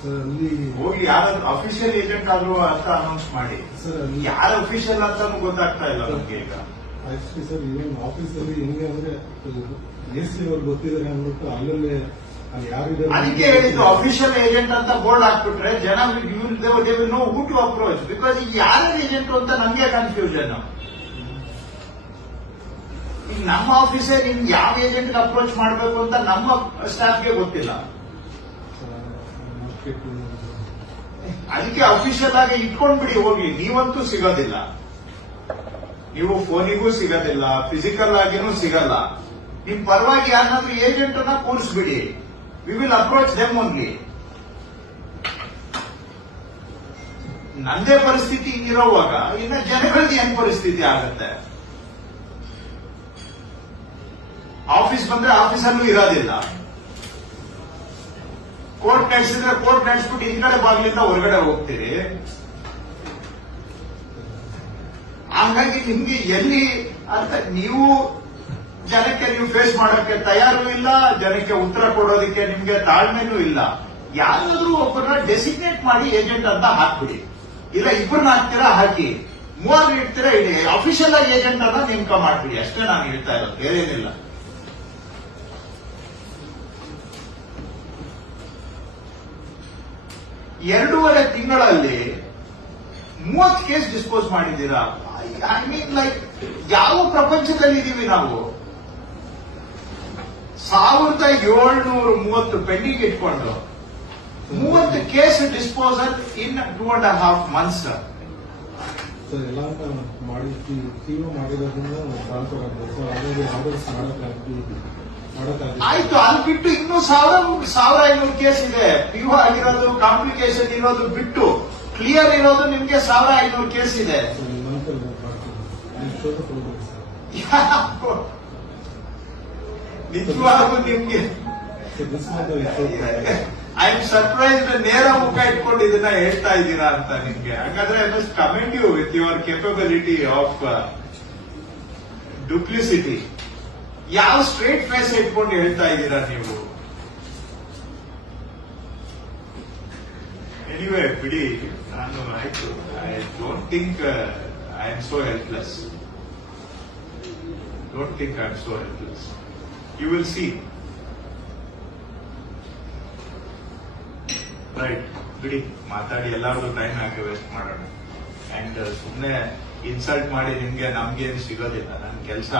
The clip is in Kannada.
ಸರ್ ಅಲ್ಲಿ ಹೋಗಿ ಯಾರಾದ್ರೂ ಅಫಿಷಿಯಲ್ ಏಜೆಂಟ್ ಆದ್ರೂ ಅಂತ ಅನೌನ್ಸ್ ಮಾಡಿ. ಸರ್ ಅಲ್ಲಿ ಯಾರು ಅಫಿಷಿಯಲ್ ಅಂತ ಗೊತ್ತಾಗ್ತಾ ಇಲ್ಲ ನಮ್ಗೆ ಈಗ. ಆಕ್ಚುಲಿ ಸರ್ ಈವನ್ ಆಫೀಸಲ್ಲಿ ಹೆಂಗೆ ಅಂದ್ರೆ ಎ ಸಿ ಅವ್ರು ಗೊತ್ತಿದ್ದಾರೆ ಅಂದ್ಬಿಟ್ಟು ಅಲ್ಲಲ್ಲೇ ಅಲ್ಲಿ ಯಾರಿದ್ದಾರೆ ಅದಕ್ಕೆ ಹೇಳಿದ್ದು ಅಫಿಷಿಯಲ್ ಏಜೆಂಟ್ ಅಂತ ಬೋರ್ಡ್ ಹಾಕ್ಬಿಟ್ರೆ ಜನ no who to approach because ಈಗ ಯಾರ ಏಜೆಂಟ್ ಅಂತ ನಮ್ಗೆ ಕನ್ಫ್ಯೂಷನ್ ಈಗ ನಮ್ಮ ಆಫೀಸೇ ನಿಮ್ಗೆ ಯಾವ ಏಜೆಂಟ್ ಅಪ್ರೋಚ್ ಮಾಡಬೇಕು ಅಂತ ನಮ್ಮ ಸ್ಟಾಫ್ಗೆ ಗೊತ್ತಿಲ್ಲ. ಅದಕ್ಕೆ ಅಫಿಷಿಯಲ್ ಆಗಿ ಇಟ್ಕೊಂಡ್ಬಿಡಿ, ಹೋಗಿ. ನೀವಂತೂ ಸಿಗೋದಿಲ್ಲ. ನೀವು ಫೋನಿಗೂ ಸಿಗೋದಿಲ್ಲ ಫಿಸಿಕಲ್ ಆಗಿನೂ ಸಿಗಲ್ಲ. ನಿಮ್ ಪರವಾಗಿ ಯಾರನ್ನಾದ್ರೂ ಏಜೆಂಟ್ ಅನ್ನ ಕೂರಿಸ್ಬಿಡಿ. We will approach them only ನಂದೇ ಪರಿಸ್ಥಿತಿ ಇರೋವಾಗ, ಇನ್ನ ಜನಗಳಿಗೆ ಏನ್ ಪರಿಸ್ಥಿತಿ ಆಗುತ್ತೆ? ಆಫೀಸ್ ಬಂದ್ರೆ ಆಫೀಸಲ್ಲೂ ಇರೋದಿಲ್ಲ. ಕೋರ್ಟ್ ನಡೆಸಿದ್ರೆ ಕೋರ್ಟ್ ನಡೆಸ್ಬಿಟ್ಟು ಹಿಂದ್ಗಡೆ ಬಾಗಿಲಿಂದ ಹೊರಗಡೆ ಹೋಗ್ತೀರಿ. ಹಂಗಾಗಿ ನಿಮ್ಗೆ ಎಲ್ಲಿ ಅಂತ ನೀವು ಜನಕ್ಕೆ ನೀವು ಫೇಸ್ ಮಾಡೋಕೆ ತಯಾರು ಇಲ್ಲ, ಜನಕ್ಕೆ ಉತ್ತರ ಕೊಡೋದಕ್ಕೆ ನಿಮ್ಗೆ ತಾಳ್ಮೆನೂ ಇಲ್ಲ. ಯಾರಾದ್ರೂ ಒಬ್ಬರನ್ನ ಡೆಸಿಗ್ನೇಟ್ ಮಾಡಿ ಏಜೆಂಟ್ ಅಂತ ಹಾಕ್ಬಿಡಿ. ಇಲ್ಲ, ಇಬ್ಬರನ್ನ ಹಾಕ್ತೀರಾ? ಹಾಕಿ. ಮೂವರು ಇಡ್ತೀರಾ? ಇಡಿ. ಅಫಿಷಿಯಲ್ ಆಗಿ ಏಜೆಂಟ್ ಅನ್ನ ನೇಮಕ ಮಾಡ್ಬಿಡಿ. ಅಷ್ಟೇ ನಾನು ಹೇಳ್ತಾ ಇರೋದು. ಬೇರೇನಿಲ್ಲ. ಎರಡೂವರೆ ತಿಂಗಳಲ್ಲಿ ಮೂವತ್ತು ಕೇಸ್ ಡಿಸ್ಪೋಸ್ ಮಾಡಿದ್ದೀರಾ? ಐ ಮೀನ್ ಲೈಕ್ ಯಾವ ಪ್ರಪಂಚದಲ್ಲಿ ಇದೀವಿ ನಾವು? ಸಾವಿರದ ಏಳ್ನೂರ ಮೂವತ್ತು ಪೆಂಡಿಂಗ್ ಇಟ್ಕೊಂಡು ಮೂವತ್ತು case disposal in two and half months ಎಲ್ಲ ಮಾಡಿರೋದ್ರಿಂದ ಆಯ್ತು ಅಲ್ಲಿ ಬಿಟ್ಟು ಸಾವಿರ ಸಾವಿರ ಐನೂರು ಕೇಸ್ ಇದೆ. ಪಿಒ ಆಗಿರೋದು ಕಾಂಪ್ಲಿಕೇಶನ್ ಇರೋದು ಬಿಟ್ಟು ಕ್ಲಿಯರ್ ಇರೋದು ನಿಮ್ಗೆ ಸಾವಿರ ಐನೂರು ಕೇಸ್ ಇದೆ? ನಿಜವಾಗೂ ನಿಮ್ಗೆ. ಐ ಆಮ್ ಸರ್ಪ್ರೈಸ್ ನೇರ ಮುಖ ಇಟ್ಕೊಂಡು ಇದನ್ನ ಹೇಳ್ತಾ ಇದ್ದೀರಾ ಅಂತ ನಿಮ್ಗೆ. ಹಾಗಾದ್ರೆ I must commend you with your capability of duplicity ಯಾವ ಸ್ಟ್ರೇಟ್ ಫೇಸ್ ಇಟ್ಕೊಂಡು ಹೇಳ್ತಾ ಇದ್ದೀರಾ ನೀವು? ಎನಿವೇ ಬಿಡಿ ನಾನು ಆಯ್ತು. I don't think I am so helpless don't think I am so helpless you will see right ಬಿಡಿ ಮಾತಾಡಿ ಎಲ್ಲಾರ್ದು ಟೈಮ್ ಹಾಕಿ ವೇಸ್ಟ್ ಮಾಡೋಣ. ಅಂಡ್ ಸುಮ್ಮನೆ ಇನ್ಸಲ್ಟ್ ಮಾಡಿ ನಿಮ್ಗೆ ನಮ್ಗೇನು ಸಿಗೋದಿಲ್ಲ. ನನ್ನ ಕೆಲಸ